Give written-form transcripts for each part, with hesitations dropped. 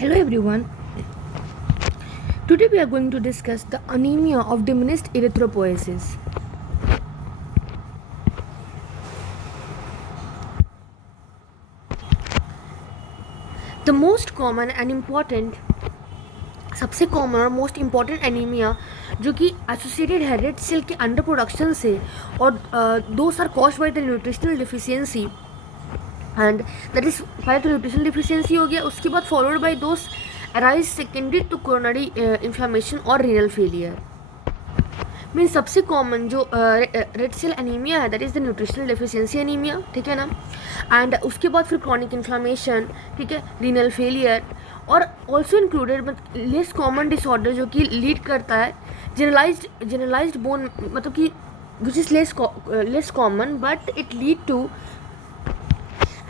Hello everyone. Today we are going to discuss the anemia of diminished erythropoiesis. The most common and important सबसे common और most important anaemia जो कि associated है red cell के under production से और those are caused by the nutritional deficiency and that is पहले तो न्यूट्रिशनल डिफिशियंसी हो गया, उसके बाद followed by those arise secondary to coronary inflammation और रीनल फेलियर. मीन सबसे कॉमन जो रेड सेल एनीमिया है that is the nutritional deficiency anaemia, ठीक है ना. एंड उसके बाद फिर क्रॉनिक इन्फ्लामेशन, ठीक है, रीनल फेलियर और also included less common disorder जो कि लीड करता है जनरलाइज्ड बोन, मतलब कि which is less common but it lead to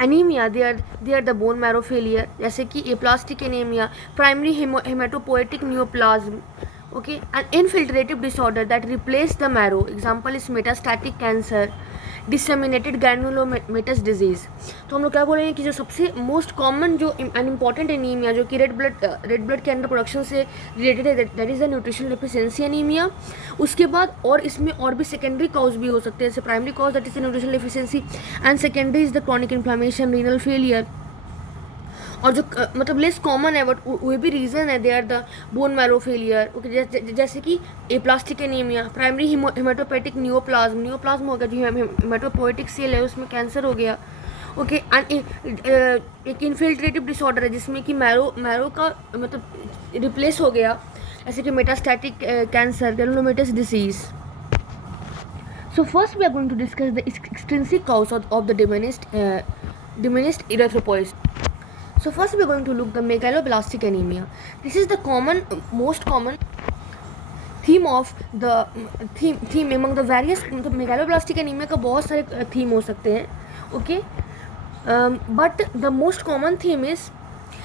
anaemia. They are the bone marrow failure, जैसे कि aplastic anaemia, primary haematopoietic neoplasm, okay, an infiltrative disorder that replace the marrow. Example is metastatic cancer, disseminated granulomatous disease. तो हम लोग क्या बोलेंगे कि जो सबसे मोस्ट कॉमन जो एन इम्पॉर्टेंट एनीमिया जो कि रेड ब्लड के अंडर प्रोडक्शन से रिलेटेड है that is the nutritional deficiency anaemia. उसके बाद और इसमें और भी सेकेंडरी कॉज भी हो सकते हैं, जैसे primary cause that is the nutritional deficiency and secondary is the chronic inflammation, renal failure. और जो मतलब लेस कॉमन है बट वो भी रीज़न है, they are the bone marrow failure, okay, जैसे कि aplastic anaemia, primary haematopoietic neoplasm हो गया, जो हेमाटोपोएटिक सेल है उसमें कैंसर हो गया, ओके. एक इन्फिल्ट्रेटिव डिसऑर्डर है जिसमें कि मैरो का मतलब रिप्लेस हो गया, जैसे कि metastatic cancer, granulomatous disease. So first we are going to discuss the extrinsic cause of the diminished erythropoiesis. So first we are going to look the megaloblastic anemia. This is the most common theme of the theme among the various. मतलब megaloblastic anemia का बहुत सारे theme हो सकते हैं, okay. But the most common theme is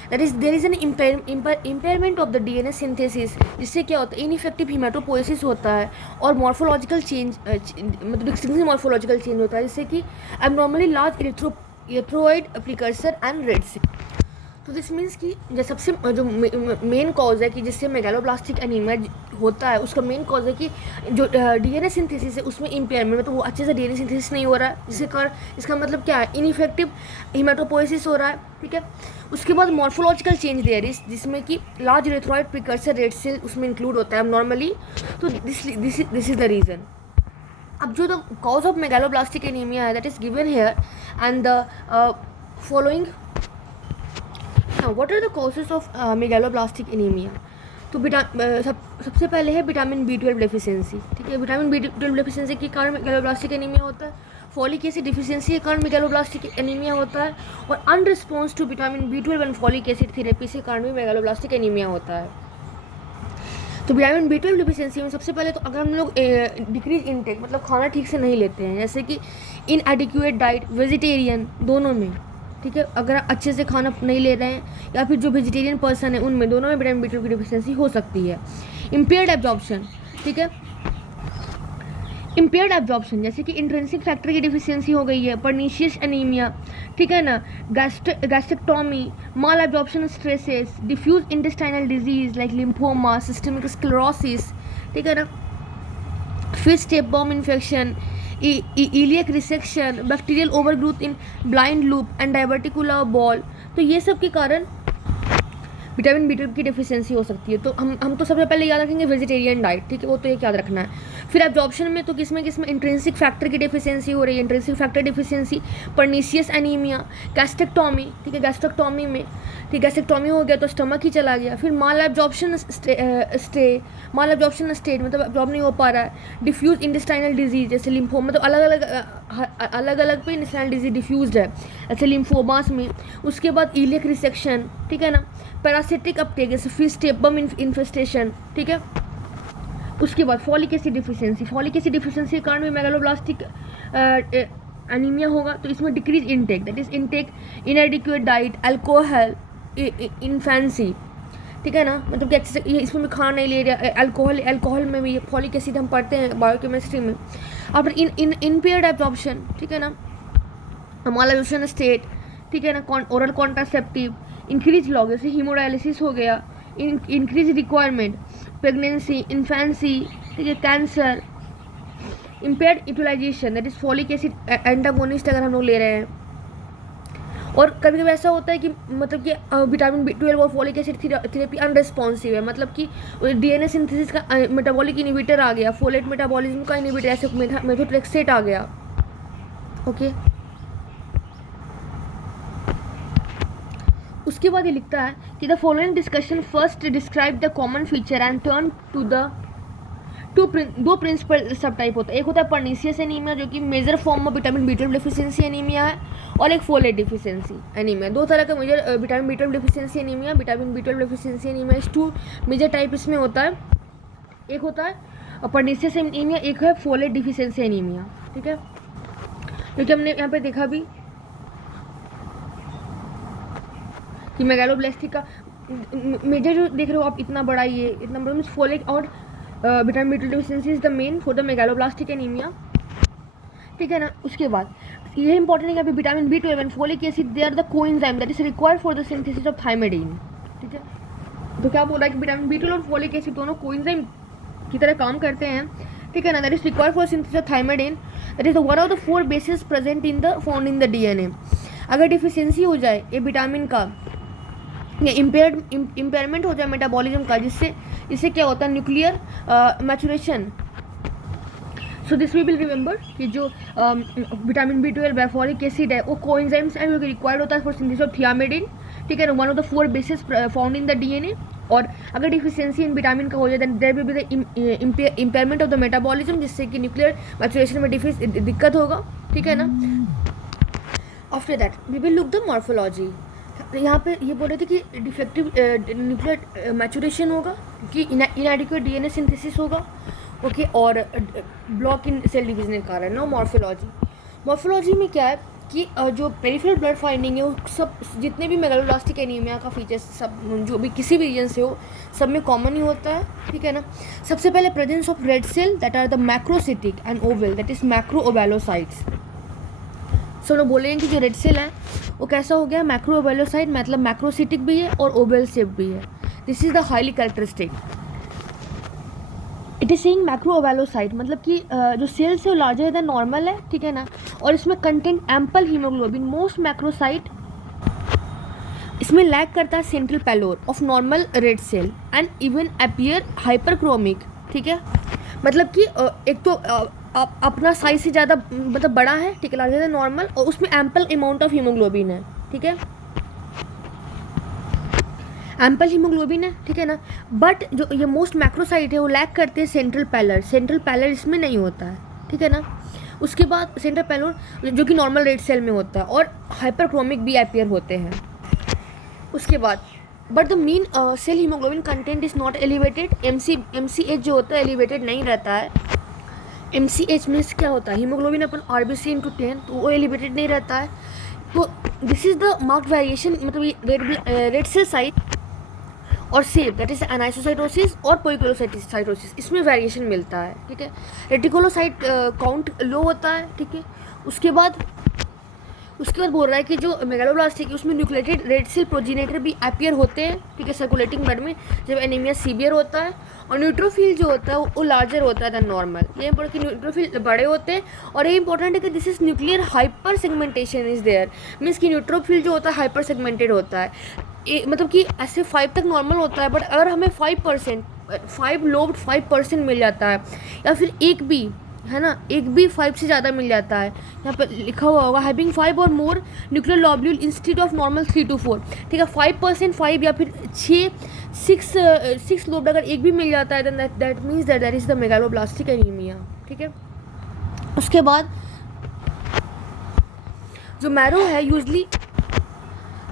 that is there is an impairment of the DNA synthesis, जिससे क्या होता है इनइफेक्टिव हेमाटोपोएसिस होता है और मॉर्फोलॉजिकल चेंज मतलब डिस्टिंक्टिव मॉर्फोलॉजिकल चेंज होता है, जिससे कि abnormally large erythroid precursor and red cell. तो दिस मीन्स कि जो सबसे जो मेन कॉज है कि जिससे मेगालोब्लास्टिक एनीमिया होता है, उसका मेन कॉज है कि जो डीएनए सिंथेसिस है उसमें इम्पेयरमेंट, मतलब वो अच्छे से डीएनए सिंथेसिस नहीं हो रहा है, जिससे कर इसका मतलब क्या है इनइफेक्टिव हेमाटोपोएसिस हो रहा है, ठीक है. उसके बाद मॉर्फोलॉजिकल चेंज देयर इज जिसमें कि large erythroid precursor red cell उसमें इंक्लूड होता है नॉर्मली. तो दिस इज द रीज़न. अब जो the cause of megaloblastic anaemia है that is given here and the following. What are the causes of megaloblastic anemia? तो सबसे पहले है विटामिन B12 डेफिशिएंसी, ठीक है. विटामिन B12 डेफिशिएंसी के कारण मेगालोब्लास्टिक एनीमिया होता है, फॉलिक एसिड डेफिशिएंसी के कारण मेगालोब्लास्टिक एनीमिया होता है, और unresponse to vitamin B12 and folic acid therapy के कारण भी मेगालोब्लास्टिक एनीमिया होता है. तो विटामिन B12 डेफिशिएंसी में सबसे पहले तो अगर हम लोग डिक्रीज इनटेक मतलब खाना ठीक से नहीं लेते हैं, जैसे कि इनएडिक्वेट डाइट, वेजिटेरियन दोनों में, ठीक है, अगर अच्छे से खाना नहीं ले रहे हैं या फिर जो वेजिटेरियन पर्सन है उनमें दोनों में विटामिन B12 की डिफिशिएंसी हो सकती है. इम्पेयर्ड एब्जॉर्प्शन, ठीक है, इम्पेयर्ड एब्जॉर्प्शन जैसे कि इंट्रिंसिक फैक्टर की डिफिशियंसी हो गई है, पर्नीशियस एनीमिया, ठीक है ना, gastrectomy, malabsorption stresses, diffuse intestinal disease like lymphoma, systemic sclerosis, ठीक है ना, फिर स्टेप बॉम infection, iliac resection, bacterial overgrowth in blind loop and diverticular bowel. तो ये सब के कारण विटामिन B12 की डेफिशिएंसी हो सकती है. तो हम तो सबसे पहले याद रखेंगे वेजिटेरियन डाइट, ठीक है, वो तो एक याद रखना है. फिर एब्जॉर्प्शन में तो किसमें इंट्रिंसिक फैक्टर की डेफिशिएंसी हो रही है, intrinsic factor deficiency, pernicious anaemia, gastrectomy, ठीक है, गैस्ट्रेक्टोमी में, ठीक, गैस्ट्रेक्टोमी हो गया तो स्टमक ही चला गया. फिर माल एब्जॉर्प्शन स्टेट मतलब एब्जॉर्ब नहीं हो पा रहा है, डिफ्यूज इंटेस्टाइनल डिजीज जैसे लिम्फोमा, मतलब अलग अलग पे इंटेस्टाइनल डिजीज डिफ्यूज्ड है ऐसे लिम्फोमास में. उसके बाद इलियक रिसेक्शन, ठीक है ना, पैरासिटिक अपटेक जैसे फिर स्टेपबम इन्फेस्टेशन, ठीक है. उसके बाद फॉलिक एसिड डिफिशिएंसी के कारण भी मेगालोब्लास्टिक एनीमिया होगा. तो इसमें decrease intake that is intake इनएडिक्वेट diet, alcohol, infancy, ठीक है ना, मतलब कि अच्छे से ये इसमें भी खाना नहीं ले रहा. अल्कोहल में भी फॉलिक एसिड हम पढ़ते हैं बायोकेमिस्ट्री में. आफ्टर इनपेयर्ड एब्जॉर्प्शन, ठीक है ना, माल एब्जॉर्प्शन स्टेट, ठीक है ना, ओरल कॉन्ट्रासेप्टिव, इंक्रीज लॉग जैसे हीमोडायलिसिस हो गया, इंक्रीज रिक्वायरमेंट, प्रेगनेंसी, इन्फेंसी, ठीक है, cancer, impaired utilisation that is folic acid antagonist अगर हम लोग ले रहे हैं। और कभी कभी ऐसा होता है कि मतलब कि विटामिन B12 और फॉलिक एसिड थेरेपी अनरिस्पॉन्सिव है, मतलब कि DNA सिंथेसिस का मेटाबॉलिक इनिबिटर आ गया, फोलेट मेटाबॉलिज्म का इनिबिटर ऐसे मेथोट्रेक्सेट आ गया। ओके, उसके बाद ये लिखता है कि the following discussion first describe the common feature and turn to the दो प्रिंसिपल सब टाइप होता है। एक होता है पर्नीशियस एनीमिया जो कि major form of vitamin B12 deficiency anaemia है, और एक फोलेट डिफिशियंसी एनीमिया। दो तरह का major vitamin B12 deficiency anaemia, vitamin B12 deficiency anaemia, इस टू मेजर टाइप इसमें होता है। एक होता है पर्नीशियस एनीमिया, एक है फोलेट डिफिशियंसी एनीमिया। ठीक है, क्योंकि हमने यहाँ पे देखा भी कि मेगालोब्लास्टिक का मेजर जो देख रहे हो आप, इतना बड़ा ये इतना बड़ा मीन्स फोलेट और vitamin B12 deficiency is the main for the megaloblastic anaemia. ठीक है ना। उसके बाद ये इंपॉर्टेंट है कि अभी vitamin B12 and folic acid they are the coenzyme that is required for the synthesis of thymidine. ठीक है, तो क्या बोला कि विटामिन B12 और फोलिक एसिड दोनों कोएंजाइम की तरह काम करते हैं। ठीक है ना, that is required for synthesis of thymidine, that is one of the 4 basis present in the found in the DNA। अगर डिफिशियंसी हो जाए ये विटामिन का या इम्पेयरमेंट हो जाए मेटाबॉलिज्म का, जिससे क्या होता है nuclear maturation. So this we will remember कि जो विटामिन B12 फॉलिक एसिड है वो कोएंजाइम्स है जो कि रिक्वायर्ड होता है फॉर सिंथेसिस ऑफ थियामिडिन। ठीक है ना, one of the 4 bases found in the DNA। और अगर डिफिशियंसी इन विटामिन का हो जाए then there will be the impairment of the metabolism, जिससे कि न्यूक्लियर मैचुरेशन में दिक्कत होगा। ठीक है ना। After that we will look the morphology. यहाँ पे ये बोल रहे थे कि डिफेक्टिव न्यूक्लियर मैचुरेशन होगा क्योंकि इनएडिक्वेट DNA सिंथेसिस होगा। ओके, और ब्लॉक इन सेल डिवीजन के कारण। नो मॉर्फोलॉजी में क्या है कि जो पेरिफेरल ब्लड फाइंडिंग है वो सब जितने भी मेगालोब्लास्टिक एनीमिया का फीचर्स सब जो भी किसी भी रीजन से हो सब में कॉमन ही होता है। ठीक है ना। सबसे पहले presence of red cell that are the macrocytic and oval that is macroovalocytes. So लोग बोले हैं कि जो रेड सेल है वो कैसा हो गया, मैक्रोओवैलोसाइट, मतलब मैक्रोसिटिक भी है और ओवल शेप भी है। This is the highly characteristic. It is saying macroovalocyte मतलब कि जो सेल्स है वो लार्जर देन नॉर्मल है। ठीक है ना, और इसमें content ample haemoglobin. Most macrocyte इसमें लैक करता है central pallor of normal red cell and even appear hyperchromic. ठीक है, मतलब कि एक तो अपना साइज से ज़्यादा मतलब बड़ा है, ठीक है, लार्जर देन नॉर्मल, और उसमें एम्पल अमाउंट ऑफ हीमोग्लोबिन है। ठीक है, एम्पल हीमोग्लोबिन है। ठीक है ना, बट जो ये मोस्ट मैक्रोसाइट है वो लैक करते हैं सेंट्रल पैलर इसमें नहीं होता है। ठीक है ना। उसके बाद सेंट्रल पैलोर जो कि नॉर्मल रेड सेल में होता है, और हाइपरक्रोमिक भी अपीयर होते हैं। उसके बाद but the mean cell haemoglobin content is not elevated. MCH जो होता है एलिवेटेड नहीं रहता है। MCH मीन्स क्या होता है, हीमोग्लोबिन अपन RBC/10, तो वो एलिवेटेड नहीं रहता है। तो this is the marked variation, मतलब ये रेड सेल साइज और सेप दैट इज एनाइसोसाइटोसिस और पोइकोलोसाइटोसिस, इसमें वेरिएशन मिलता है। ठीक है, रेटिकुलोसाइट काउंट लो होता है। ठीक है, उसके बाद बोल रहा है कि जो मेगालोब्लास्टिक है उसमें न्यूक्लिएटेड रेड सेल प्रोजेनेटर भी अपीयर होते हैं। ठीक है, सर्कुलेटिंग ब्लड में जब एनीमिया सीवियर होता है। और न्यूट्रोफिल जो होता है वो लार्जर होता है दैन नॉर्मल। ये इंपॉर्टेंट कि न्यूट्रोफिल बड़े होते हैं। और ये इंपॉर्टेंट है कि this is nuclear hyper segmentation is there, means कि न्यूट्रोफिल जो होता है हाइपर सेगमेंटेड होता है। मतलब कि ऐसे 5 तक नॉर्मल होता है, बट अगर हमें 5% लोब्ड 5% मिल जाता है, या फिर एक भी है ना, एक भी 5 से ज़्यादा मिल जाता है, यहाँ पर लिखा हुआ होगा हैविंग 5 और more nuclear lobule instead of normal 3 to 4। ठीक है, 5%, 5 या फिर 6 लोब्ड अगर एक भी मिल जाता है then that means that is the megaloblastic anaemia. ठीक है, उसके बाद जो मैरो है usually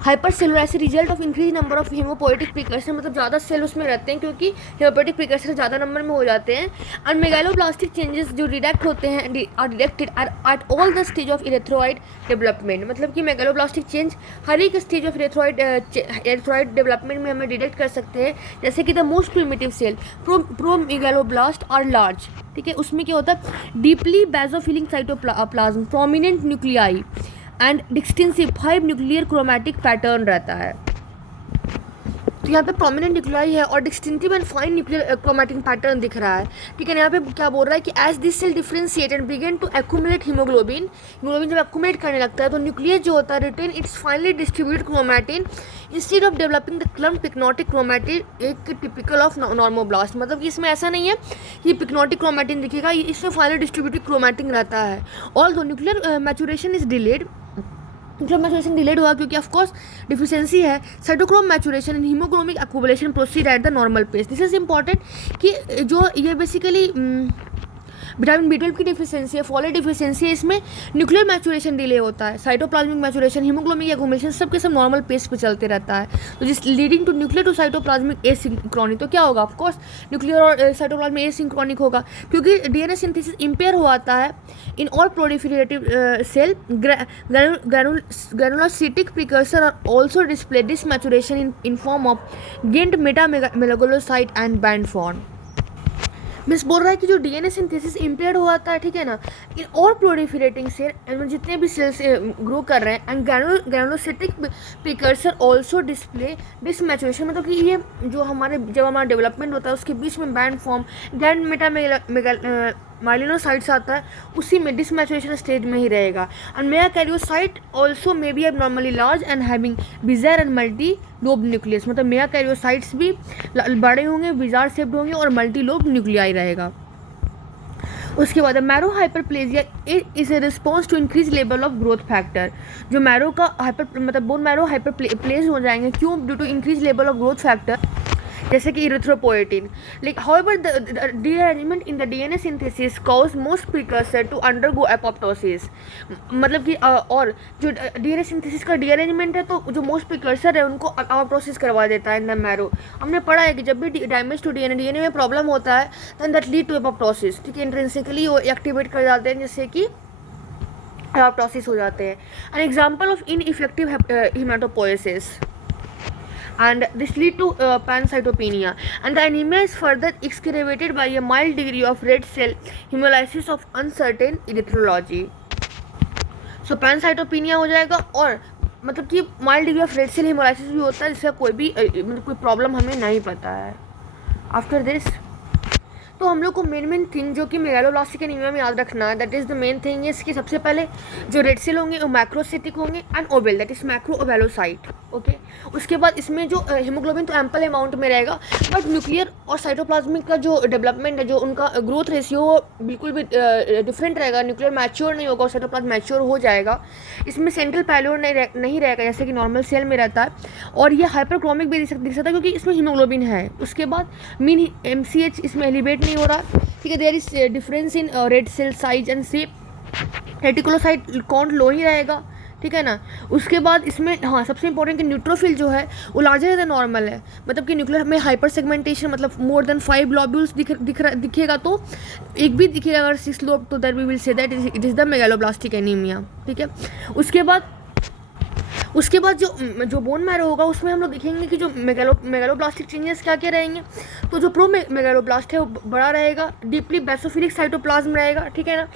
hypercellular as result of increase number of haemopoietic precursor, मतलब ज़्यादा सेल उसमें रहते हैं क्योंकि हेमोपोएटिक प्रिकर्सर ज़्यादा नंबर में हो जाते हैं। और मेगालोब्लास्टिक चेंजेस जो डिटेक्ट होते हैं are detected at all the stage of erythroid development, मतलब कि मेगालोब्लास्टिक चेंज हर एक स्टेज ऑफ इरेथ्रोइड डेवलपमेंट में हमें डिटेक्ट कर सकते हैं। जैसे कि the most primitive cell promegaloblast are large. ठीक है, उसमें क्या होता है deeply basophilic cytoplasm, prominent nucleoli and distinctive 5 nuclear chromatic pattern रहता है। तो यहाँ पे प्रोमिनेंट न्यूक्लियाई है और distinctive and fine nuclear chromatin pattern दिख रहा है, ठीक है ना। यहाँ पे क्या बोल रहा है कि as this cell differentiate and begin to accumulate haemoglobin, haemoglobin जब एक्यूमुलेट करने लगता है तो न्यूक्लियस जो होता है retain its finely distributed chromatin instead of developing the clump pyknotic chromatin, एक टिपिकल ऑफ नॉर्मोब्लास्ट। मतलब कि इसमें ऐसा नहीं है कि पिक्नोटिक क्रोमैटिन दिखेगा, इसमें फाइनली डिस्ट्रीब्यूटेड क्रोमैटिन रहता है। Although nuclear maturation is delayed, nuclear maturation delayed हुआ क्योंकि ऑफ कोर्स डिफिशियंसी है। Cytochrome maturation and haemoglobin accumulation proceed at the normal pace. This is important कि जो ये बेसिकली विटामिन B12 की deficiency है, फॉलेट डिफिशियंसी है, इसमें न्यूक्लियर मैचुरेशन डिले होता है, साइटोप्लाज्मिक मैचुरेशन, हीमोग्लोबिन की एक्युमुलेशन सब के सब नॉर्मल पेस पे चलते रहता है। तो जिस leading to nuclear to cytoplasmic asynchrony, तो क्या होगा, ऑफकोर्स न्यूक्लियर और साइटोप्लाज्मिक एसिंक्रोनिक होगा क्योंकि डीएनए सिंथेसिस इंपेयर होता है in all proliferative cell. Granulocytic precursor are also display this maturation in form of giant metamyelocyte and band form. मिस बोल रहा है कि जो डीएनए सिंथेसिस इम्पेयर्ड हुआ था, ठीक है ना, इन और प्रोलिफरेटिंग सेल जितने भी सेल्स ग्रो कर रहे हैं, and granulocytic precursor also display this maturation. मतलब कि ये जो हमारे जब हमारा डेवलपमेंट होता है उसके बीच में बैंड फॉर्म ग्रैंड माइलिनोसाइट्स आता है, उसी में डिसमैचुरेशन स्टेज में ही रहेगा। And megakaryocyte also may be abnormally large and having bizarre and multi lobe nucleus. मतलब मेगाकैरियोसाइट्स भी बड़े होंगे, बिजार शेप्ड होंगे और मल्टी लोब न्यूक्लियाई रहेगा। उसके बाद marrow hyperplasia is a response to increase level of growth factor. जो मैरो का हाइपर मतलब बोन मैरो हाइपरप्लेज हो जाएंगे, क्यों? Due to increase level of growth factor जैसे कि erythropoietin. Like however the rearrangement in the DNA synthesis cause most precursor to undergo apoptosis. मतलब कि और जो डीएनए सिंथेसिस का रीअरेंजमेंट है तो जो मोस्ट प्रिकर्सर है उनको एपोप्टोसिस करवा देता है इन द मैरो। हमने पढ़ा है कि जब भी डैमेज टू डीएनए में प्रॉब्लम होता है then that lead to apoptosis, ठीक है। इंट्रिंसिकली वो एक्टिवेट कर जाते हैं जिससे कि एपोप्टोसिस हो जाते हैं। An example of ineffective haematopoiesis and this lead to pancytopenia, and the anemia is further exacerbated by a mild degree of red cell hemolysis of uncertain erythrobiology. So pancytopenia हो जाएगा और मतलब कि mild degree of red cell haemolysis भी होता है जिसका कोई भी मतलब कोई प्रॉब्लम हमें नहीं पता है। आफ्टर दिस तो हम लोग को मेन थिंग जो कि मेगालोब्लास्टिक एनीमिया में याद रखना है, that is the main thing is कि सबसे पहले जो रेड सेल होंगे वो मैक्रोसिटिक होंगे and oval, that is macro ovalocyte, okay. उसके बाद इसमें जो हीमोग्लोबिन तो एम्पल अमाउंट में रहेगा, बट न्यूक्लियर और साइटोप्लाज्मिक का जो डेवलपमेंट है, जो उनका ग्रोथ रेशियो बिल्कुल भी डिफरेंट रहेगा। न्यूक्लियर मैच्योर नहीं होगा और साइटोप्लाज्म मैच्योर हो जाएगा। इसमें सेंट्रल पैलोर नहीं रहेगा जैसे कि नॉर्मल सेल में रहता है, और ये हाइपरक्रोमिक भी दिख सकता है क्योंकि इसमें हीमोग्लोबिन है। उसके बाद मीन MCH इसमें एलिवेट नहीं हो रहा, ठीक है। There is difference in red cell size and shape. Reticulocyte count low ही रहेगा, ठीक है ना। उसके बाद इसमें हाँ सबसे इंपॉर्टेंट कि न्यूट्रोफिल जो है वो लार्जर देन नॉर्मल है, मतलब कि न्यूक्लियर में हाइपर सेगमेंटेशन मतलब मोर देन 5 ग्लोब्यूल्स दिखेगा तो एक भी दिखेगा अगर 6 लोब, तो that we will say that it is the megaloblastic anaemia, ठीक है। उसके बाद जो बोन मैरो होगा उसमें हम लोग देखेंगे कि जो मेगालोब्लास्टिक चेंजेस क्या क्या रहेंगे। तो जो प्रो मेगालोब्लास्ट है वो बड़ा रहेगा, डीपली बेसोफिलिक साइटोप्लाज्म रहेगा, ठीक है ना,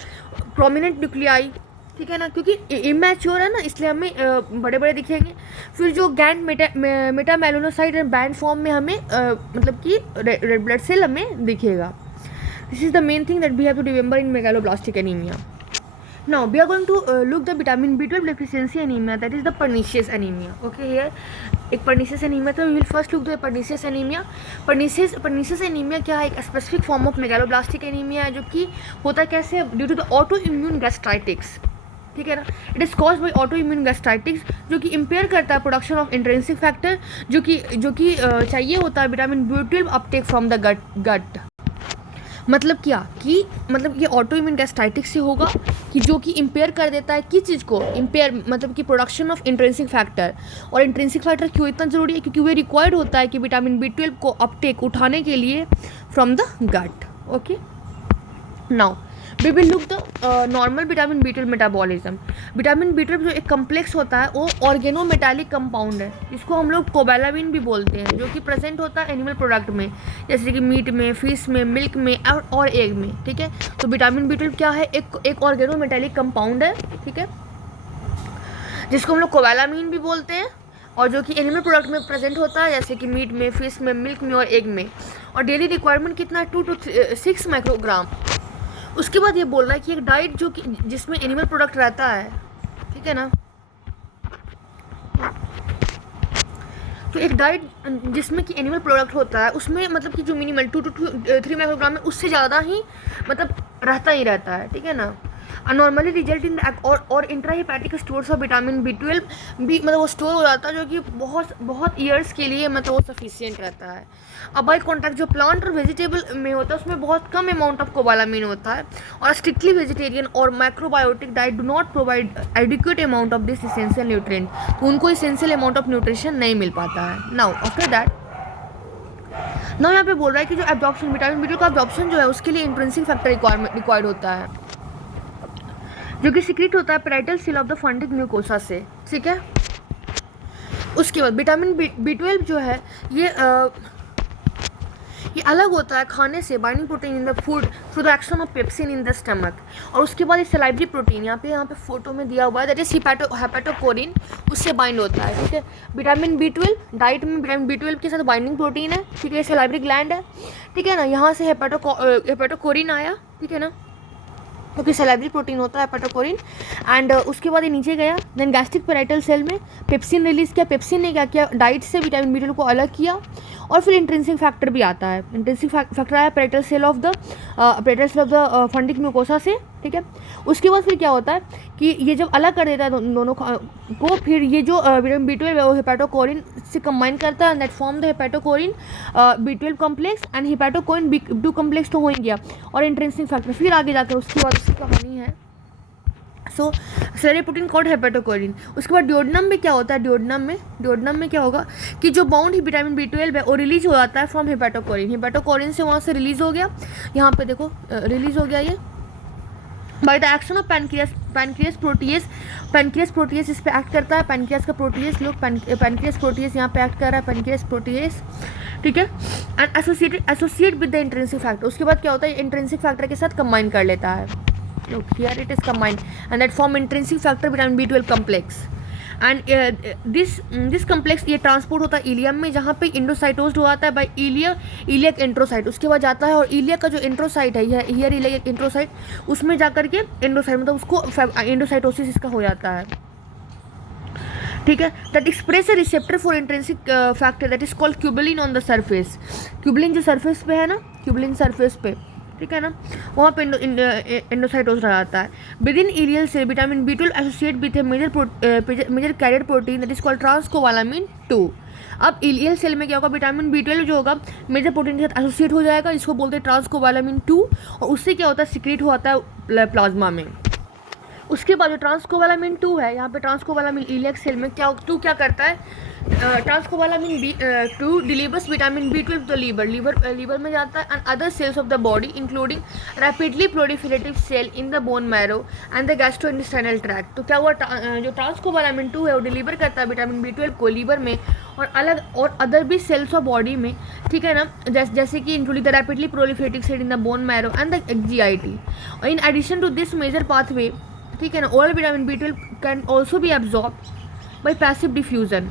प्रोमिनेंट न्यूक्लियाई, ठीक है ना, क्योंकि इमैच्योर है ना इसलिए हमें बड़े बड़े दिखेंगे। फिर जो giant metamyelocyte and band form में हमें मतलब कि रेड ब्लड सेल हमें दिखेगा। This is the main thing that we have to remember in megaloblastic anaemia. Now we are going to look the vitamin B12 deficiency anemia, that is the pernicious anemia. Okay, here एक pernicious anemia था, we will first look the pernicious anemia. Pernicious anemia क्या है? एक specific form of megaloblastic anaemia है जो कि होता कैसे, due to the autoimmune gastritis, ठीक है ना। It is caused by autoimmune gastritis जो कि इम्पेयर करता है प्रोडक्शन ऑफ इंट्रिंसिक फैक्टर जो कि चाहिए होता है vitamin B12 uptake from the gut. मतलब क्या कि मतलब ये ऑटो इम्यून गैस्ट्राइटिस से होगा कि जो कि इम्पेयर कर देता है किस चीज़ को, इम्पेयर मतलब कि प्रोडक्शन ऑफ इंट्रिंसिक फैक्टर। और इंट्रिंसिक फैक्टर क्यों इतना ज़रूरी है? क्योंकि वे रिक्वायर्ड होता है कि विटामिन B12 को अपटेक उठाने के लिए from the gut, okay. Now we will look the normal vitamin B12 metabolism. Vitamin B12 जो एक कम्प्लेक्स होता है वो ऑर्गेनोमेटालिक कंपाउंड है, इसको हम लोग कोबैलामिन भी बोलते हैं, जो कि प्रेजेंट होता है एनिमल प्रोडक्ट में जैसे कि मीट में, फिश में, मिल्क में और एग में, ठीक है। तो विटामिन B12 क्या है? एक ऑर्गेनोमेटालिक कंपाउंड है, ठीक है, जिसको हम लोग कोबैलामिन भी बोलते हैं और जो कि एनिमल प्रोडक्ट में प्रेजेंट होता है, जैसे कि मीट में, फिश में, मिल्क में और एग में। और डेली रिक्वायरमेंट कितना है, 2 to 6 माइक्रोग्राम। उसके बाद ये बोल रहा है कि एक डाइट जो कि जिसमें एनिमल प्रोडक्ट रहता है, ठीक है ना, तो एक डाइट जिसमें कि एनिमल प्रोडक्ट होता है उसमें मतलब कि जो मिनिमल 2 to 3 माइक्रोग्राम है, उससे ज़्यादा ही मतलब रहता ही रहता है, ठीक है ना। नॉर्मली रिजल्ट इन और इंट्राहिपैटिक स्टोर्स ऑफ विटामिन B12 भी मतलब वो स्टोर हो जाता है, जो कि बहुत बहुत ईयर्स के लिए मतलब वो सफिशियंट रहता है। अब बाई कॉन्ट्रैक्ट जो प्लांट और वेजिटेबल में होता है उसमें बहुत कम अमाउंट ऑफ कोबालामिन होता है, और स्ट्रिक्टली वेजिटेरियन और microbiotic diet do not provide adequate amount of this essential nutrient, तो उनको इसेंशियल अमाउंट ऑफ न्यूट्रिशन नहीं मिल पाता है। नाउ आफ्टर दैट यहाँ पे बोल रहा है कि जो एब्जॉर्प्शन विटामिन B12 का एब्जॉर्प्शन जो है उसके लिए इंट्रिंसिक फैक्टर रिक्वायर्ड होता है, जो कि सीक्रेट होता है parietal cell of the fundic mucosa से, ठीक है। उसके बाद विटामिन B12 जो है ये अलग होता है खाने से, binding protein in the food through the action of pepsin in the stomach. और उसके बाद ये सलाइवरी प्रोटीन यहाँ पे फोटो में दिया हुआ है, दैट इज हेपेटोकोरिन, उससे बाइंड होता है, ठीक है। विटामिन B12 डाइट में विटामिन B12 के साथ बाइंडिंग प्रोटीन है, ठीक है, सलाइवरी ग्लैंड है, ठीक है ना, यहाँ से हेपेटोकोरिन आया, ठीक है ना, क्योंकि सलाइवरी प्रोटीन होता है हेपेटोकोरिन। एंड उसके बाद ये नीचे गया, देन गैस्ट्रिक पैराइटल सेल में पेप्सिन रिलीज किया, पेप्सिन ने क्या किया, डाइट से विटामिन B12 को अलग किया। और फिर इंट्रिंसिक फैक्टर भी आता है, इंट्रिंसिक फैक्टर आया parietal cell of the fundic mucosa से, ठीक है। उसके बाद फिर क्या होता है कि ये जब अलग कर देता है दोनों को, फिर ये जो विटामिन B12 है वो हेपेटोकोरिन से कंबाइन करता है, that form the haptocorrin B12 complex and haptocorrin B2 complex तो हो ही गया, और इंट्रिंसिक फैक्टर फिर आगे जाकर उसके बाद उसकी कहानी है। सो सेलेरी प्रोटीन कॉल्ड हेपेटोकोरिन। उसके बाद डिओडनम में क्या होता है, डिओडनम में क्या होगा कि जो बाउंड विटामिन B12 है वो रिलीज हो जाता है फ्रॉम हेपेटोकोरिन से वहाँ से रिलीज हो गया, यहाँ पे देखो रिलीज हो गया ये by the action of pancreas protease इस पे एक्ट करता है, पैनक्रियास का प्रोटीएस, लोग पैनक्रियास प्रोटीएस यहाँ पे एक्ट कर रहा है, पैनक्रियास प्रोटीएस, ठीक है, and associate with the intrinsic factor. उसके बाद क्या होता है, इंट्रिंसिक फैक्टर के साथ कंबाइन कर लेता है, look here it is combined and that form intrinsic factor vitamin B12 complex and this complex ये ट्रांसपोर्ट होता है इलियम में, जहाँ पे इंडोसाइटोज्ड हो जाता है बाय इलियक एंट्रोसाइट। उसके बाद जाता है और इलियक का जो एंट्रोसाइट है, यह हियर इलियक एंट्रोसाइट, उसमें जाकर के एंडोसाइट मतलब उसको एंडोसाइटोसिस इसका हो जाता है, ठीक है। That express a receptor for intrinsic factor that is called cubilin on the surface. Cubilin जो सरफेस पे है ना, क्यूबुलिन सरफेस पे, ठीक है ना, वहाँ पे एंडोसाइटोस रह जाता है। Within ileal cell vitamin B12 associate with major carrier protein that is called transcobalamin 2। अब इलियल सेल में क्या होगा, विटामिन B12 जो होगा मेजर प्रोटीन के साथ एसोसिएट हो जाएगा, इसको बोलते हैं ट्रांसकोवालामिन 2, और उससे क्या होता है, सीक्रेट होता है प्लाज्मा में। उसके बाद जो ट्रांसकोवालामिन 2 है, यहाँ पे ट्रांसकोवालामिन इलियक सेल में क्या करता है, ट्रांसकोवालामिन 2 डिलीवर्स विटामिन B12 तो लीवर में जाता है and other cells of the body including rapidly proliferative cell in the bone marrow and the gastrointestinal tract. तो क्या हुआ, जो ट्रांसकोवालामिन 2 है वो डिलीवर करता है विटामिन B12 को लीवर में और अदर भी सेल्स ऑफ बॉडी में, ठीक है ना, जैसे कि including the rapidly proliferative cell in the bone marrow and the GIT। और in addition to this major pathway, ठीक है ना, oral vitamin B12 can also be absorb by passive diffusion.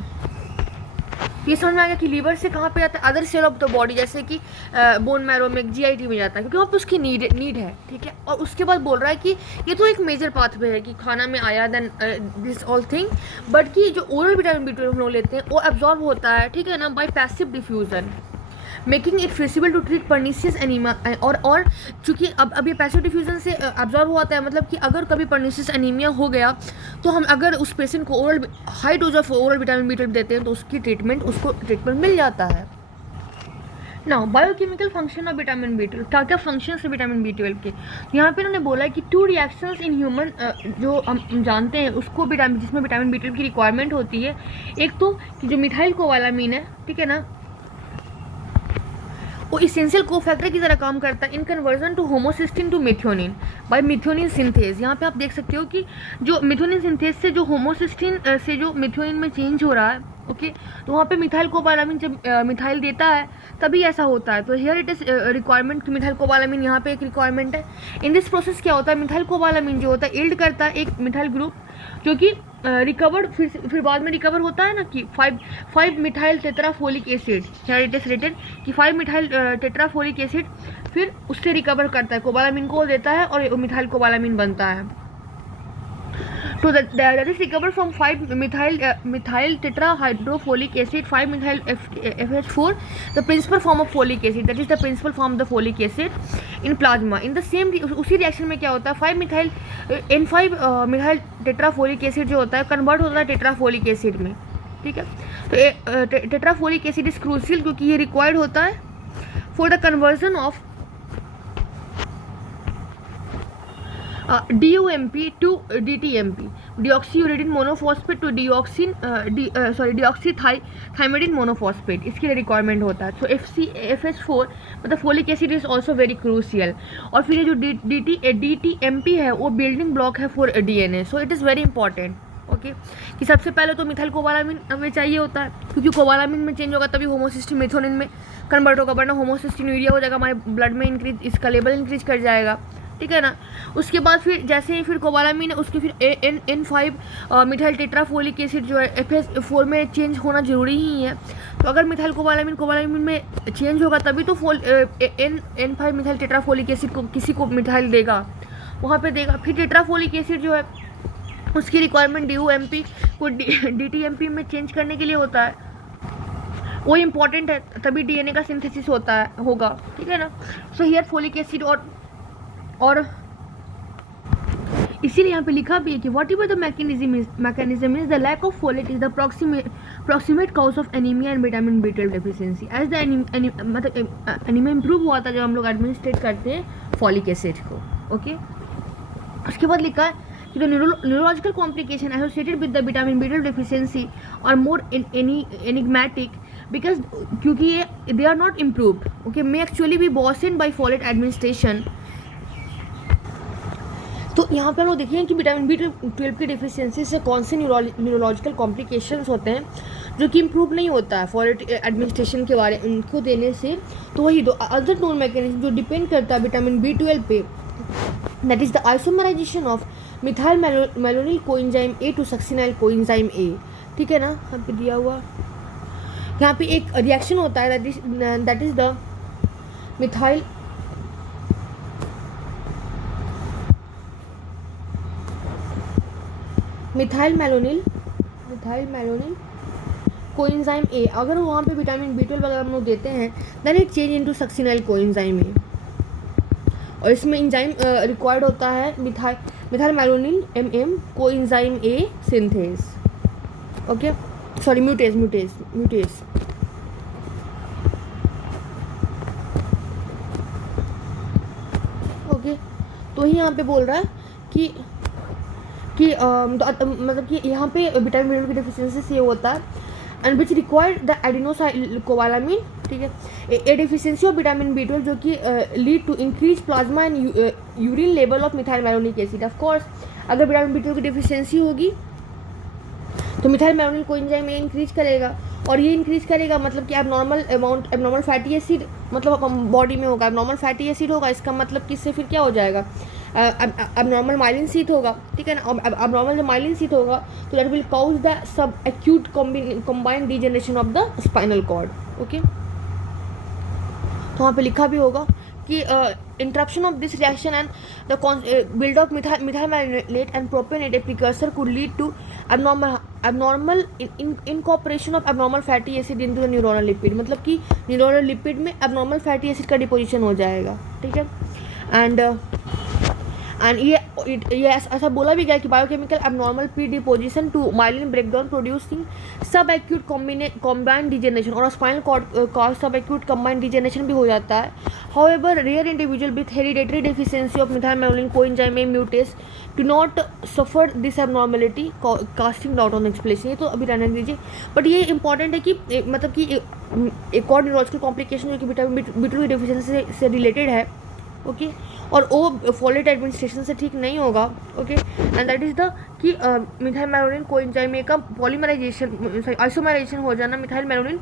ये समझ में आ गया कि लीवर से कहाँ पे जाता है, other cell of the body, जैसे कि बोन मैरो में, GIT में जाता है, क्योंकि वहाँ पे उसकी नीड है, ठीक है। और उसके बाद बोल रहा है कि ये तो एक मेजर पाथवे है कि खाना में आया then this all thing, but कि जो ओरल विटामिन B12 हम लोग लेते हैं वो एब्जॉर्ब होता है, ठीक है ना, by passive diffusion, making it feasible to treat pernicious anaemia. और चूँकि अब ये पैसिव डिफ्यूजन से एब्जॉर्ब होता है, मतलब कि अगर कभी पर्नीशियस एनीमिया हो गया तो हम अगर उस पेशेंट को oral high dose of oral vitamin B12 देते हैं तो उसको ट्रीटमेंट मिल जाता है। Now biochemical function of vitamin B12, क्या क्या फंक्शन है विटामिन B12 के, यहाँ पे उन्होंने बोला है कि 2 रिएक्शंस इन ह्यूमन जो हम जानते हैं उसको जिसमें विटामिन B12 की रिक्वायरमेंट होती है। एक तो कि जो मिथाइल कोवालामिन है, ठीक है ना, वो इसेंशियल कोफैक्टर की तरह काम करता है in conversion to homocysteine to methionine by methionine synthase. यहाँ पे आप देख सकते हो कि जो मिथ्योनिन सिंथेज से जो होमोसिस्टिन से जो मेथियोनिन में चेंज हो रहा है, ओके, तो वहाँ पे मिथाइल कोबालामिन जब मिथाइल देता है तभी ऐसा होता है। तो here it is requirement, methyl cobalamin यहाँ पे एक रिक्वायरमेंट है। इन दिस प्रोसेस क्या होता है, मिथाइल कोबालामिन जो होता है इल्ड करता है एक मिथाइल ग्रुप जो कि रिकवर्ड, फिर बाद में रिकवर होता है ना कि 5 methyl tetrafolic acid, it is written कि 5 मिथाइल टेट्राफोलिक एसिड फिर उससे रिकवर करता है, कोबालामिन को देता है और मिथाइल कोबालामिन बनता है. So that is recovered from 5 methyl tetrahydrofolic acid, 5 methyl FH4, the principal form of folic acid. That is the principal form of the folic acid in plasma. In the same उसी reaction में क्या होता है, 5 methyl N5 methyl tetrafolic acid जो होता है convert होता है टेट्राफोलिक एसिड में. ठीक है, तो टेट्राफोलिक एसिड इज क्रूशियल क्योंकि ये रिक्वायर्ड होता है for the conversion of DUMP to DTMP, deoxyuridine monophosphate to deoxythymidine monophosphate, इसके लिए रिक्वायरमेंट होता है. तो FH4 मतलब folic acid is also very crucial. और फिर ये जो DTMP है वो बिल्डिंग ब्लॉक है for DNA. So it is very important. Okay, कि सबसे पहले तो मिथाइल कोबालामिन हमें चाहिए होता है क्योंकि कोबालामिन में चेंज होगा तभी होमोसिस्टीन मेथोनिन में कन्वर्ट होगा, वरना होमोसिस्टीनुरिया हो जाएगा, हमारे ब्लड में इंक्रीज, इसका लेवल इंक्रीज कर जाएगा. ठीक है ना. उसके बाद फिर जैसे ही फिर कोबालामिन है उसके फिर N5 मिथाइल टेट्राफोलिक एसिड जो है FH4 में चेंज होना जरूरी ही है. तो अगर मिथाइल कोबालामिन में चेंज होगा तभी तो N5 मिथाइल टेट्राफोलिक एसिड को किसी को मिथाइल देगा, वहाँ पे देगा. फिर टेट्राफोलिक एसिड जो है उसकी रिक्वायरमेंट DUMP को DTMP में चेंज करने के लिए होता है, वो इम्पॉर्टेंट है, तभी DNA का सिंथेसिस होगा. ठीक है ना. सो हियर फोलिक एसिड और इसीलिए यहाँ पे लिखा भी है कि whatever the mechanism is the lack of folate is the proximate cause of anaemia and vitamin B12 deficiency. As the मतलब एनीमिया इंप्रूव हुआ था जब हम लोग एडमिनिस्ट्रेट करते हैं फॉलिक एसिड को. ओके, उसके बाद लिखा है कि the neurological complication associated with the vitamin B12 deficiency are more enigmatic because क्योंकि ये they are not improved. Okay, may actually be worsened by folate administration. तो यहाँ पे हम लोग देखेंगे कि विटामिन B12 की डिफिशियंसी से कौन से न्यूरोलॉजिकल कॉम्प्लिकेशंस होते हैं जो कि इम्प्रूव नहीं होता है फॉलेट एडमिनिस्ट्रेशन के बारे उनको देने से. तो वही दो अदर नोन मैकेनिज्म जो डिपेंड करता है विटामिन B12 पे, that is the isomerization of methyl malonyl coenzyme A to succinyl coenzyme A. ठीक है ना, यहाँ पे दिया हुआ यहाँ पे एक रिएक्शन होता है that is the methyl malonyl coenzyme A. अगर वहाँ पे विटामिन B12 वगैरह हम लोग देते हैं then it change into succinyl coenzyme A. और इसमें एंजाइम रिक्वायर्ड होता है methyl malonyl MM coenzyme A synthase. Okay, sorry mutase. Okay, तो ही यहाँ पे बोल रहा है कि मतलब कि यहाँ पे विटामिन B12 की डिफिशियंसी से होता है and which required the adenosylcobalamin कोबालामिन. ठीक है, a deficiency of vitamin B12 जो कि lead to increase plasma and urine level of methyl malonic acid. Of course अगर विटामिन B12 की डिफिशियंसी होगी तो methyl malonyl coenzyme A increase करेगा, और ये इंक्रीज करेगा मतलब कि एबनॉर्मल फैटी एसिड मतलब बॉडी में होगा, एबनॉर्मल फैटी एसिड होगा. इसका मतलब कि इससे फिर क्या हो जाएगा, abnormal myelin sheath होगा. ठीक है ना, abnormal जब myelin sheath होगा तो that will cause the subacute combined degeneration of the spinal cord. Okay, तो वहाँ पे लिखा भी होगा कि interruption of this reaction and the build of methyl malonate and propionate a precursor could lead to abnormal incorporation of abnormal fatty acid into the neuronal lipid. मतलब कि neuronal lipid में abnormal fatty acid का deposition हो जाएगा. ठीक है, and ये ऐसा बोला भी गया कि biochemical abnormal predisposition to myelin breakdown producing subacute combined degeneration, और स्पाइनल कॉर्ड का सब एक्यूट कॉम्बाइंड डिजेनरेशन भी हो जाता है. However rare individual with hereditary deficiency of methyl malonyl coenzyme A mutase do not suffer this abnormality casting doubt on explanation. ये तो अभी रहने दीजिए, बट ये इंपॉर्टेंट है कि मतलब कि एक और न्यूरोलॉजिकल कॉम्प्लिकेशन जो कि विटामिन B12 की डेफिशिएंसी से रिलेटेड है. ओके, और वो फॉलेट एडमिनिस्ट्रेशन से ठीक नहीं होगा. Okay, and that is the कि मिथाइल मेलोनिन कोएंजाइम A का पॉलीमराइजेशन आइसोमराइजेशन हो जाना methyl malonyl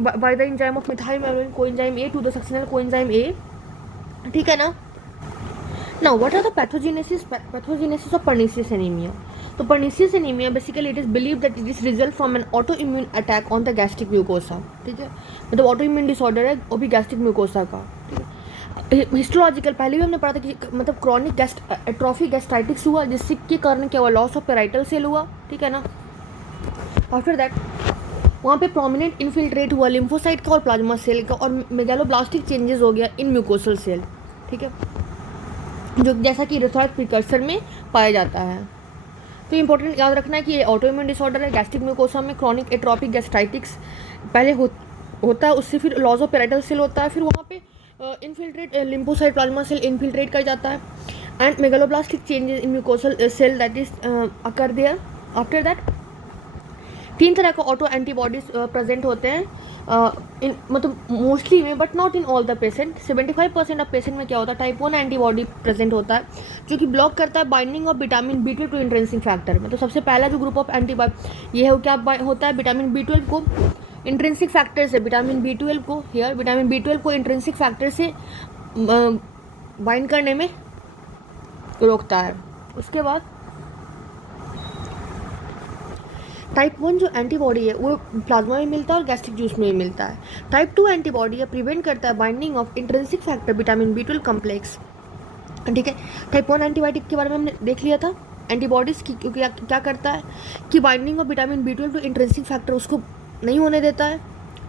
by the enzyme of methyl malonyl coenzyme A to the succinyl coenzyme A. ठीक है ना. Now what are the pathogenesis of pernicious anaemia. तो pernicious anaemia basically it is believe that it is result from an autoimmune attack on the gastric mucosa, ठीक है, मतलब auto immune disorder है वो भी गैस्ट्रिक म्यूकोसा का, ठीक है। हिस्टोलॉजिकल पहले भी हमने पढ़ा था कि मतलब क्रॉनिक एट्रोफी गैस्ट्राइटिस हुआ जिससे के कारण क्या हुआ, लॉस ऑफ पेराइटल सेल हुआ, ठीक है ना। आफ्टर दैट वहाँ पे प्रोमिनेंट इन्फिल्ट्रेट हुआ लिम्फोसाइट का और प्लाज्मा सेल का, और मेगालोब्लास्टिक चेंजेस हो गया इन म्यूकोसल सेल, ठीक है, जो जैसा कि इरेथ्रॉइड प्रिकर्सर में पाया जाता है। तो इंपॉर्टेंट याद रखना है कि ये ऑटोइम्यून डिसऑर्डर है। गैस्ट्रिक म्यूकोसा में क्रॉनिक एट्रोपिक गैस्ट्राइटिस पहले होता है, उससे फिर लॉस ऑफ पेराइटल सेल होता है, फिर वहाँ पे infiltrate lymphocyte plasma cell infiltrate कर जाता है, and megaloblastic changes in mucosal cell that is occur there. After that 3 तरह का ऑटो एंटीबॉडीज प्रेजेंट होते हैं इन मतलब मोस्टली में, but not in all the patient. 75% of patient में क्या होता है, टाइप 1 एंटीबॉडी प्रेजेंट होता है जो कि ब्लॉक करता है binding of vitamin B12 to intrinsic factor. मतलब सबसे पहला जो ग्रुप ऑफ एंटीबॉडी ये है क्या होता है, विटामिन B12 को इंट्रिंसिक फैक्टर से, विटामिन B12 को हियर विटामिन B12 को इंट्रिंसिक फैक्टर से बाइंड करने में रोकता है। उसके बाद टाइप 1 जो एंटीबॉडी है वो प्लाज्मा में मिलता है और गैस्ट्रिक जूस में भी मिलता है। टाइप 2 एंटीबॉडी है प्रिवेंट करता है binding of intrinsic factor vitamin B12 complex, ठीक है। टाइप 1 एंटीबायोटिक के बारे में हमने देख लिया था, एंटीबॉडीज़ की क्या करता है कि binding of vitamin B12 to intrinsic factor उसको नहीं होने देता है,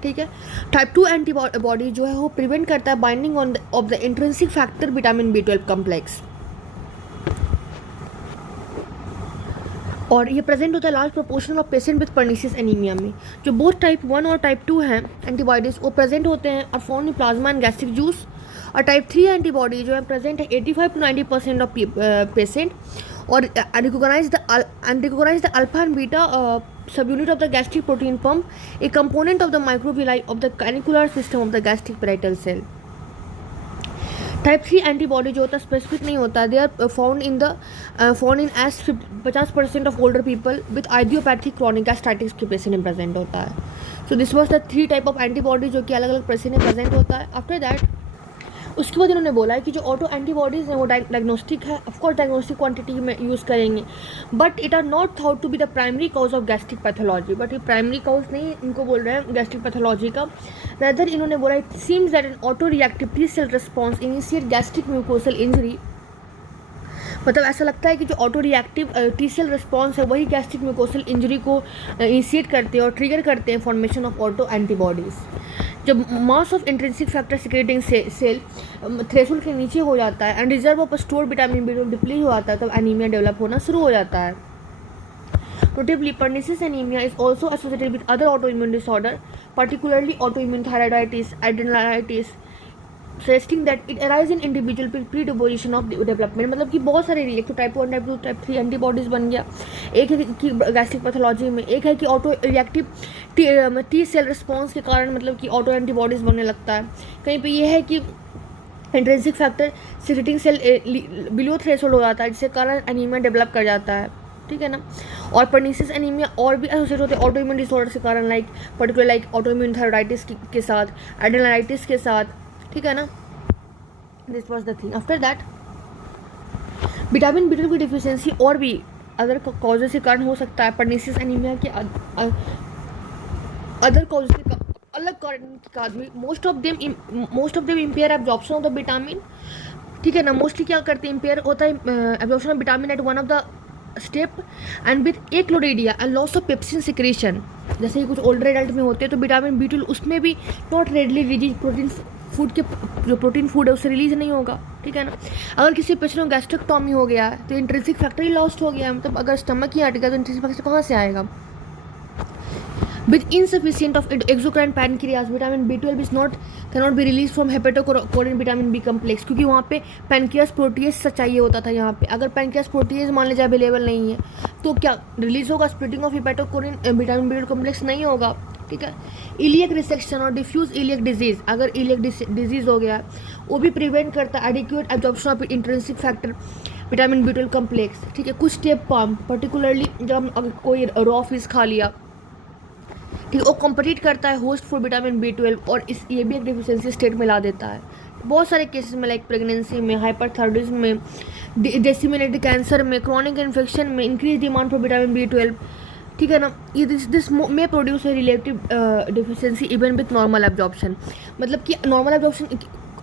ठीक है। टाइप 2 एंटीबॉडी जो है वो प्रिवेंट करता है binding of the intrinsic factor vitamin B12 complex, और ये प्रेजेंट होता है large proportion of patient with pernicious anaemia में। जो बोथ टाइप 1 और टाइप 2 हैं एंटीबॉडीज़ वो प्रेजेंट होते हैं और found in plasma and gastric juice. और टाइप 3 एंटीबॉडी जो है प्रेजेंट है 85 to 90% ऑफ पेशेंट, और recognise the alpha and beta subunit of the gastric protein pump, a component of the microvilli of the canicular system of the gastric parietal cell. Type 3 antibody जो होता है specific नहीं होता है, they are found in as 50% ऑफ older people with idiopathic chronic gastritis के patient में present होता है। So this was the 3 type of antibody जो कि अलग अलग पेशेंट में प्रेजेंट होता है। आफ्टर दैट उसके बाद इन्होंने बोला है कि जो ऑटो एंटीबॉडीज़ हैं वो डायग्नोस्टिक है, ऑफकोर्स डायग्नोस्टिक क्वांटिटी में यूज़ करेंगे, but it are not thought to be the primary cause of gastric pathology. But ये प्राइमरी कॉज नहीं इनको बोल रहे हैं गैस्ट्रिक पैथोलॉजी का, रैदर इन्होंने बोला it seems that an auto reactive T cell response initiate gastric mucosal injury. मतलब ऐसा लगता है कि जो auto reactive T cell response है वही गैस्ट्रिक म्यूकोसल इंजरी को इनिशिएट करते हैं और ट्रिगर करते हैं फॉर्मेशन ऑफ ऑटो एंटीबॉडीज़। जब mass of intrinsic factor secreting cell threshold के नीचे हो जाता है and reserve of store vitamin B12 deplete हो जाता है, तब एनीमिया डेवलप होना शुरू हो जाता है। Notably, pernicious anemia is also associated with other autoimmune disorder, particularly autoimmune thyroiditis, adrenalitis, suggesting that it arises in individual pre-deposition of development। मतलब कि बहुत सारे एक तो टाइप 1 टाइप 2 टाइप 3 एंटीबॉडीज़ बन गया, एक है कि गैस्ट्रिक पैथोलॉजी में, एक है कि auto reactive T cell response के कारण मतलब कि ऑटो एंटीबॉडीज़ बनने लगता है। कहीं पे ये है कि intrinsic factor secreting cell below threshold हो जाता है जिसके कारण एनीमिया डेवलप कर जाता है, ठीक है ना। और पर्नीशियस एनीमिया और भी एसोसिएट होते हैं ऑटोइम्यून डिसऑर्डर के कारण, लाइक पर्टिकुलर लाइक ऑटोइम्यून थायराइडिस के साथ, एड्रेनालाइटिस के साथ, ठीक है ना। This was the thing. After that vitamin B12 की डिफिशियंसी और भी अदर कॉजेज के कारण हो सकता है। पर्नीशियस एनीमिया के अदर कॉजेज के अलग कारण के कारण भी most of them empire absorption of the vitamin, ठीक है ना। मोस्टली क्या करते हैं, इम्पेयर होता है absorption of vitamin at one of the step and with achlorhydria and loss of pepsin secretion. जैसे ही कुछ ओल्डर एडल्ट में होते हैं तो विटामिन B12 उसमें भी not readily release, protein food के जो प्रोटीन फूड है उससे रिलीज नहीं होगा, ठीक है ना। अगर किसी पेशेंट को गैस्ट्रिक्टॉमी हो गया है तो इंट्रिंसिक फैक्टर ही लॉस्ट हो गया है, मतलब अगर स्टमक ही हट गया तो इंट्रिंसिक फैक्टर कहाँ से आएगा। With insufficient of exocrine pancreas, vitamin B12 cannot be released from hepatocorrin vitamin B complex, क्योंकि वहाँ पे पैनक्रियास प्रोटीएज चाहिए होता था। यहाँ पे अगर पैनक्रियास प्रोटीएज मान लीजिए अवेलेबल नहीं है तो क्या रिलीज होगा, splitting of haptocorrin vitamin B12 complex नहीं होगा, ठीक है। इलियक रिसेक्शन और डिफ्यूज इलियक डिजीज, अगर इलियक डिजीज हो गया वो भी प्रिवेंट करता है adequate absorption of intrinsic factor vitamin B12 complex, ठीक है। कुछ स्टेप पम्प पर्टिकुलरली जब हम कोई रॉ फिश खा लिया, ठीक है, वो कॉम्पिटिट करता है होस्ट फॉर विटामिन B12 और ये भी एक डिफिशियंसी स्टेट में ला देता है। बहुत सारे केसेस में, लाइक प्रेगनेंसी में, हाइपरथायरॉयडिज्म में, डिसेमिनेटेड कैंसर में, क्रॉनिक इन्फेक्शन में, increase demand for vitamin B12, ठीक है ना। ये this may produce a relative deficiency even with normal absorption, मतलब कि नॉर्मल एब्जॉर्प्शन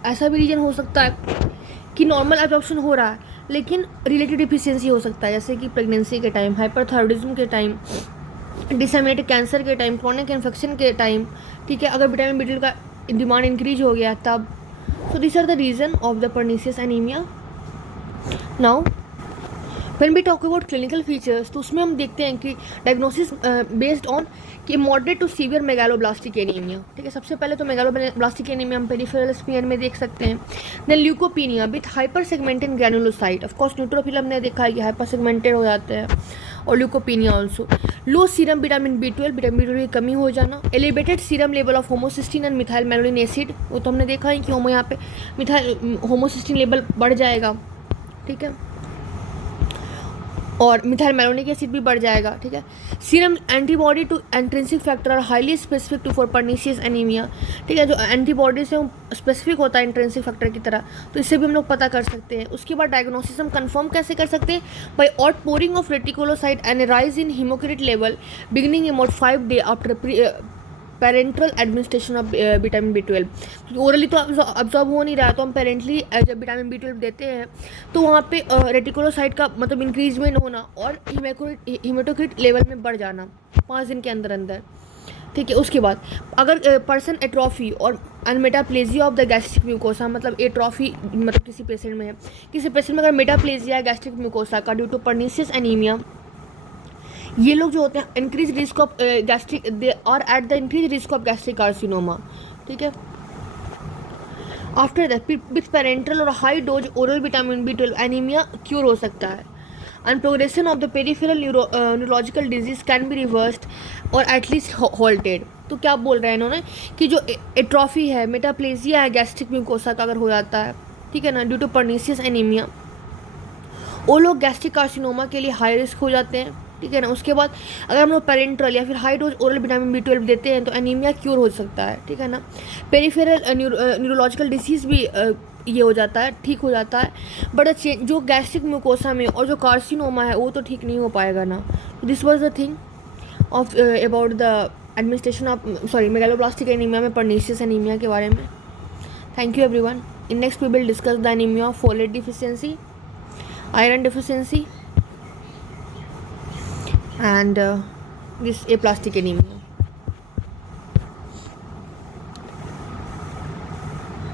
ऐसा भी रीजन हो सकता है कि नॉर्मल एब्जॉर्प्शन हो रहा है लेकिन रिलेटिव डिफिशियंसी हो सकता है, जैसे कि प्रेगनेंसी के टाइम, हाइपरथायरॉयडिज्म के टाइम, डिसेमिनेटेड कैंसर के टाइम, क्रॉनिक इन्फेक्शन के टाइम, ठीक है, अगर विटामिन B12 का डिमांड इंक्रीज हो गया तब। So this are the reason of the pernicious anaemia. Now when we talk about clinical features, तो उसमें हम देखते हैं कि डायग्नोसिस बेस्ड ऑन कि moderate to severe megaloblastic anaemia, ठीक है। सबसे पहले तो मेगालोब्लास्टिक एनीमिया हम पेरिफेरल स्फीयर में देख सकते हैं। Then leucopenia with hyper segmented granulocyte, of course neutrophil हमने देखा है कि हाइपर सेगमेंटेड हो जाते हैं, और ल्यूकोपीनिया ऑल्सो। लो सीरम विटामिन B12 की कमी हो जाना, elevated serum level of homocysteine and methyl melanin acid, वो तो हमने देखा है कि यहाँ पे मिथाइल होमोसिस्टीन लेवल बढ़ जाएगा, ठीक है, और मिथाइल मेलोनिक एसिड भी बढ़ जाएगा, ठीक है। Serum antibody to intrinsic factor are highly specific to for pernicious anaemia, ठीक है, जो एंटीबॉडी से स्पेसिफिक होता है इंट्रिंसिक फैक्टर की तरह, तो इससे भी हम लोग पता कर सकते हैं। उसके बाद डायग्नोसिस हम कंफर्म कैसे कर सकते हैं, by outpouring of reticulocyte and rise in haematocrit level beginning about 5 days after parenteral administration of vitamin B12, क्योंकि ओरली तो अब्जॉर्ब हो नहीं रहा है, तो हम पेरेंटली जब विटामिन B12 देते हैं तो वहाँ पे रेटिकुलोसाइट का मतलब इंक्रीजमेंट होना और हीमेटोक्रिट लेवल में बढ़ जाना 5 दिन के अंदर अंदर, ठीक है। उसके बाद अगर पर्सन एट्रॉफी और metaplasia of the gastric mucosa, मतलब एट्रॉफी मतलब किसी पेशेंट में है, किसी पेशेंट में अगर मेटाप्लेजिया है गैस्ट्रिक म्यूकोसा का ड्यू टू पर्नीशियस एनीमिया, ये लोग जो होते हैं इंक्रीज रिस्क ऑफ गैस्ट्रिक और at the increase risk of gastric carcinoma, ठीक है। आफ्टर दैट विथ पेरेंट्रल और high dose oral vitamin B12 anaemia cure हो सकता है, and progression of the peripheral neurological disease can be reversed और at least halted. तो क्या बोल रहे हैं इन्होंने कि जो एट्रॉफी है, मेटाप्लेजिया है गैस्ट्रिक म्यूकोसा का अगर हो जाता है, ठीक है ना, ड्यू टू पर्नीशियस एनीमिया, वो लोग गैस्ट्रिक कार्सिनोमा के लिए हाई रिस्क हो जाते हैं, ठीक है ना। उसके बाद अगर हम लोग पेरेंट्रल या फिर high dose oral vitamin B12 देते हैं तो एनीमिया क्योर हो सकता है, ठीक है ना। पेरिफेरल न्यूरोलॉजिकल डिसीज़ भी ये हो जाता है, ठीक हो जाता है, बट जो गैस्ट्रिक म्यूकोसा में और जो कार्सिनोमा है वो तो ठीक नहीं हो पाएगा ना। This was the thing of about the administration of megaloblastic anaemia में पर्नीशियस एनीमिया के बारे में। Thank you everyone. In next we will discuss the anaemia of folate deficiency, iron deficiency, and this aplastic anemia.